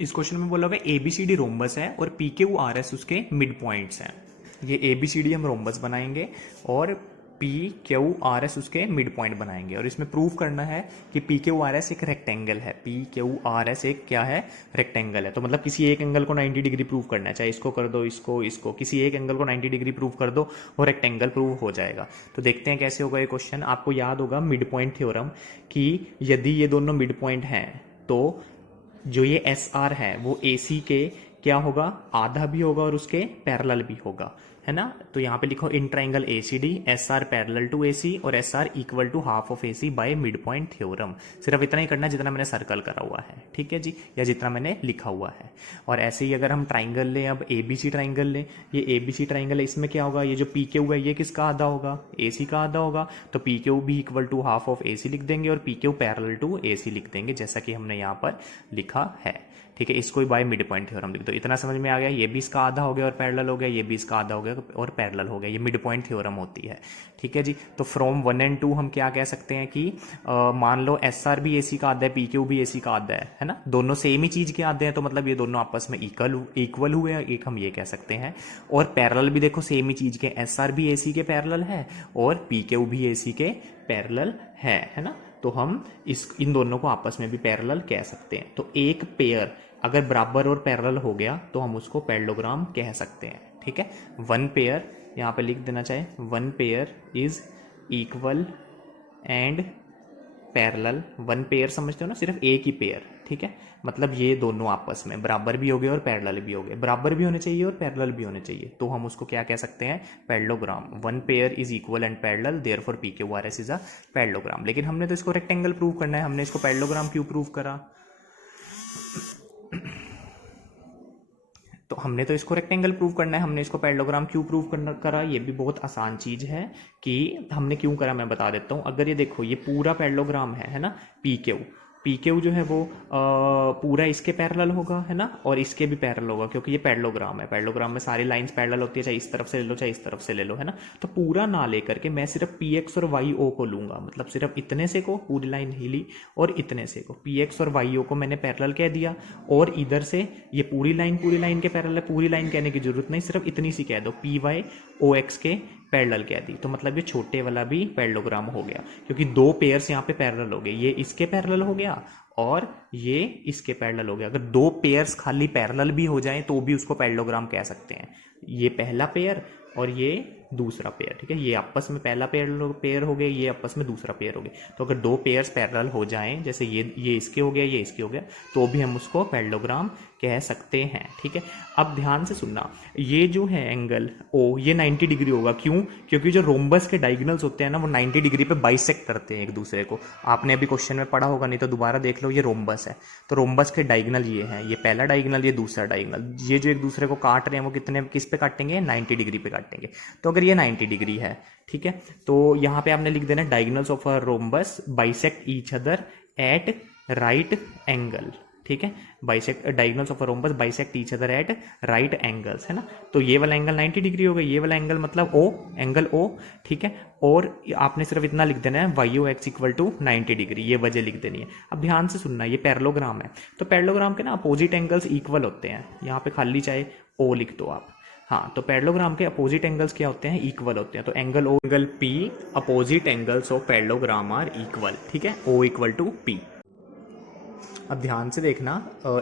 इस क्वेश्चन में बोला हुआ है एबीसीडी रोम्बस है और पी क्यू आर एस उसके मिड पॉइंट्स हैं। ये एबीसीडी हम रोम्बस बनाएंगे और पी क्यू आर एस उसके मिड पॉइंट बनाएंगे और इसमें प्रूव करना है कि पी क्यू आर एस एक रेक्टेंगल है। पी क्यू आर एस एक क्या है, रेक्टेंगल है। तो मतलब किसी एक एंगल को 90 डिग्री प्रूव करना है, चाहे इसको कर दो, इसको किसी एक एंगल को 90 डिग्री प्रूव कर दो और रेक्टेंगल प्रूव हो जाएगा। तो देखते हैं कैसे होगा ये क्वेश्चन। आपको याद होगा मिड पॉइंट थ्योरम कि यदि ये दोनों मिड पॉइंट हैं तो जो ये एस आर है वो ए सी के क्या होगा, आधा भी होगा और उसके पैरेलल भी होगा, है ना। तो यहाँ पे लिखो in triangle A C D S R parallel to A C और S R equal to half of A C by mid point theorem. सिर्फ इतना ही करना है जितना मैंने सर्कल करा हुआ है, ठीक है जी, या जितना मैंने लिखा हुआ है। और ऐसे ही अगर हम ट्राइंगल लें, अब ए बी सी ट्राइंगल लें, ये ए बी सी ट्राइंगल है, इसमें क्या होगा, ये जो पी क्यू है ये किसका आधा होगा, ए सी का आधा होगा। तो पी क्यू भी equal to half of A सी लिख देंगे और P Q parallel to A सी लिख देंगे, जैसा कि हमने यहाँ पर लिखा है, ठीक है। इसको ही बाय मिड पॉइंट थ्योरम लिख दो। इतना समझ में आ गया, ये भी इसका आधा हो गया और पैरेलल हो गया, ये भी इसका आधा हो गया और पैरेलल हो गया। ये मिड पॉइंट थ्योरम होती है, ठीक है जी। तो फ्रॉम 1 और 2 हम क्या कह सकते हैं कि मान लो एस आर भी ए सी का आधा है, पी क्यू भी ए सी का आधा है ना, दोनों सेम ही चीज के आधे हैं, तो मतलब ये दोनों आपस में इक्वल हुए, एक हम ये कह सकते हैं। और पैरेलल भी देखो सेम ही चीज के, एस आर भी ए सी के पैरेलल है और पी क्यू भी ए सी के पैरेलल है ना। तो हम इन दोनों को आपस में भी पैरेलल कह सकते हैं। तो एक पेयर अगर बराबर और पैरेलल हो गया तो हम उसको पैरेललोग्राम कह सकते हैं, ठीक है। वन पेयर यहाँ पे लिख देना चाहे, one pair is equal and parallel. One pair समझते हो ना, सिर्फ एक ही पेयर, ठीक है। मतलब ये दोनों आपस में बराबर भी हो गए और पैरेलल भी हो गए, बराबर भी होने चाहिए और पैरेलल भी होने चाहिए, तो हम उसको क्या कह सकते हैं, parallelogram. One pair is equal and parallel, therefore P Q R S is a parallelogram. लेकिन हमने तो इसको रेक्टेंगल प्रूव करना है, हमने इसको पैरेललोग्राम क्यों प्रूव करा, तो हमने तो इसको रेक्टेंगल प्रूव करना है, हमने इसको पैरेललोग्राम क्यों प्रूव करा, ये भी बहुत आसान चीज है कि हमने क्यों करा, मैं बता देता हूँ। अगर ये देखो ये पूरा पैरेललोग्राम है ना, पी क्यू जो है वो पूरा इसके पैरेलल होगा, है ना, और इसके भी पैरेलल होगा, क्योंकि ये पैरेललोग्राम है। पैरेललोग्राम में सारी लाइंस पैरेलल होती है, चाहे इस तरफ से ले लो चाहे इस तरफ से ले लो, है ना। तो पूरा ना लेकर के मैं सिर्फ पी एक्स और वाई ओ को लूंगा, मतलब सिर्फ इतने से को, पूरी लाइन ही ली, और इतने से को, पी एक्स और वाई ओ को मैंने पैरेलल कह दिया, और इधर से ये पूरी लाइन के पैरेलल है, पूरी लाइन कहने की जरूरत नहीं, सिर्फ इतनी सी कह दो, पी वाई ओ एक्स के पैरेलल कह दी। तो मतलब ये छोटे वाला भी पैरेललोग्राम हो गया, क्योंकि दो पेयर्स यहाँ पे पैरेलल हो गए, ये इसके पैरेलल हो गया और ये इसके पैरेलल हो गया। अगर दो पेयर्स खाली पैरेलल भी हो जाएं तो भी उसको पैरेललोग्राम कह सकते हैं। ये पहला पेयर और ये दूसरा पेयर, ठीक है, ये आपस में पहला पेयर हो गया, ये आपस में दूसरा पेयर हो गया। तो अगर दो पेयर्स पैरेलल हो जाएं, जैसे ये इसके हो गया, ये इसके हो गया, तो भी हम उसको पैरेललोग्राम कह सकते हैं, ठीक है। अब ध्यान से सुनना, ये जो है एंगल ओ, ये 90 डिग्री होगा, क्यों, क्योंकि जो रोम्बस के डायगोनल्स होते हैं ना वो 90 डिग्री पे बाइसेक्ट करते हैं एक दूसरे को। आपने अभी क्वेश्चन में पढ़ा होगा, नहीं तो दोबारा देख लो। ये रोम्बस है, तो रोम्बस के डायगोनल ये हैं, ये पहला डायगोनल, ये दूसरा डायगोनल, ये जो एक दूसरे को काट रहे हैं वो किस पे काटेंगे, 90 डिग्री पे काटेंगे। तो अगर ये 90 डिग्री है, ठीक है, तो यहाँ पे आपने लिख देना diagonals of a rhombus bisect each other at right angle, ठीक है। Bisect diagonals of a rhombus bisect each other at right angles, है ना। तो ये वाला एंगल 90 डिग्री हो गया, ये वाला एंगल मतलब ओ, एंगल ओ, ठीक है। और आपने सिर्फ इतना लिख देना है, Y O X equal to 90 degree, ये वजह लिख देनी है। अब ध्यान से सुनना, ये पैरेललोग्राम है, तो पैरेललोग्राम के ना अपोजिट एंगल्स इक्वल होते हैं। यहाँ पे खाली चाहे ओ लिख दो आप, हाँ। तो पैरेललोग्राम के अपोजिट एंगल्स क्या होते हैं, इक्वल होते हैं। तो angle O, angle P, opposite angles of parallelogram are equal, ठीक है, ओ इक्वल टू पी। अब ध्यान से देखना,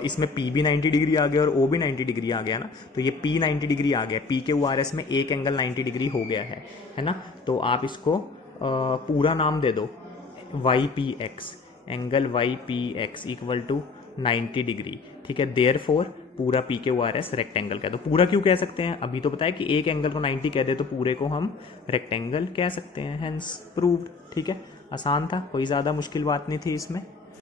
इसमें P भी 90 डिग्री आ गया और O भी 90 डिग्री आ गया ना, तो ये P 90 डिग्री आ गया, P के URS में एक एंगल 90 डिग्री हो गया है ना। तो आप इसको पूरा नाम दे दो YPX, angle YPX equal to 90 degree, ठीक है। देयरफॉर पूरा P के URS रेक्टेंगल कह दो। पूरा क्यों कह सकते हैं, अभी तो बताया कि एक एंगल को 90 कह दे तो पूरे को हम रेक्टेंगल कह सकते हैं, हेंस प्रूव्ड, ठीक है। आसान था, कोई ज़्यादा मुश्किल बात नहीं थी इसमें।